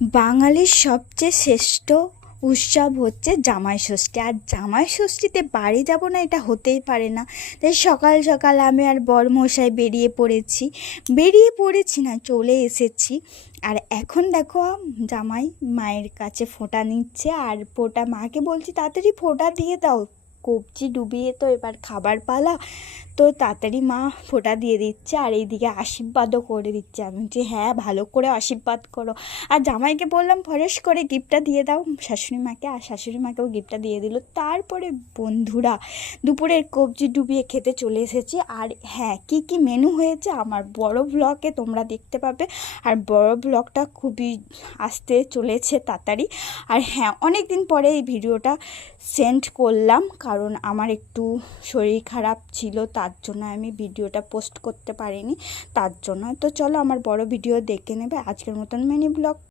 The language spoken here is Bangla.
বাঙালির সবচেয়ে শ্রেষ্ঠ উৎসব হচ্ছে জামাই ষষ্ঠী। আর জামাই ষষ্ঠীতে বাড়ি যাব না এটা হতেই পারে না। তাই সকাল সকাল আমি আর বরমশাই বেরিয়ে পড়েছি না, চলে এসেছি। আর এখন দেখো জামাই মায়ের কাছে ফোঁটা নিচ্ছে, আর ফোঁটা মাকে বলছি তাড়াতাড়ি ফোঁটা দিয়ে দাও, কবজি ডুবিয়ে তো এবার খাবার পালা। তো তাড়াতাড়ি মা ফোঁটা দিয়ে দিচ্ছে, আর এইদিকে আশীর্বাদও করে দিচ্ছে। আমি বলছি হ্যাঁ, ভালো করে আশীর্বাদ করো। আর জামাইকে বললাম ফরেস করে গিফটটা দিয়ে দাও শাশুড়ি মাকে, আর শাশুড়ি মাকেও গিফটটা দিয়ে দিল। তারপরে বন্ধুরা দুপুরের কবজি ডুবিয়ে খেতে চলে এসেছি। আর হ্যাঁ, কি কি মেনু হয়েছে আমার বড় ব্লগে তোমরা দেখতে পাবে। আর বড় ব্লগটা খুবই আসতে চলেছে তাড়াতাড়ি। আর হ্যাঁ, অনেক দিন পরে এই ভিডিওটা সেন্ড করলাম, কারণ আমার একটু শরীর খারাপ ছিল, তার জন্য আমি ভিডিওটা পোস্ট করতে পারিনি। তার জন্য তো চলো আমার বড় ভিডিও দেখে নেবে। আজকের মতন মিনি ব্লগ।